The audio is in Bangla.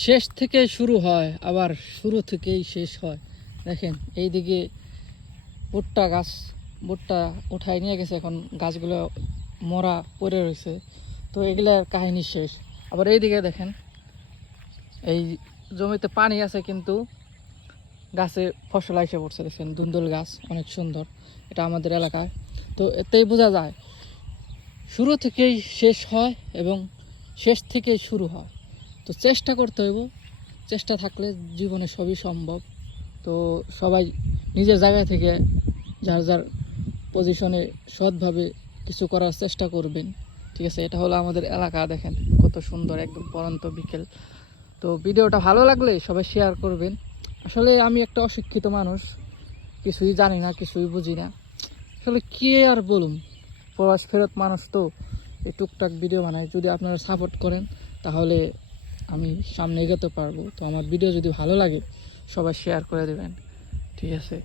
শেষ থেকে শুরু হয়, আবার শুরু থেকেই শেষ হয়। দেখেন এইদিকে ভুট্টা গাছ, ভুট্টা উঠায় নিয়ে গেছে, এখন গাছগুলো মরা পড়ে রয়েছে। তো এগুলার কাহিনী শেষ। আবার এইদিকে দেখেন, এই জমিতে পানি আছে কিন্তু গাছে ফসল এসে পড়ছে। দেখেন ধুন্দুল গাছ অনেক সুন্দর, এটা আমাদের এলাকায়। তো এতেই বোঝা যায় শুরু থেকেই শেষ হয় এবং শেষ থেকেই শুরু হয়। তো চেষ্টা করতে হইব, চেষ্টা থাকলে জীবনে সবই সম্ভব। তো সবাই নিজের জায়গা থেকে যার যার পজিশনে সৎভাবে কিছু করার চেষ্টা করবেন, ঠিক আছে? এটা হলো আমাদের এলাকা, দেখেন কত সুন্দর, একদম পরন্ত বিকেল। তো ভিডিওটা ভালো লাগলে সবাই শেয়ার করবেন। আসলে আমি একটা অশিক্ষিত মানুষ, কিছুই জানি না, কিছুই বুঝি না। আসলে কী আর বলুন, প্রবাস ফেরত মানুষ তো, এই টুকটাক ভিডিও বানাই। যদি আপনারা সাপোর্ট করেন তাহলে আমি সামনে এগোতে পারবো। তো আমার ভিডিও যদি ভালো লাগে সবাই শেয়ার করে দেবেন, ঠিক আছে?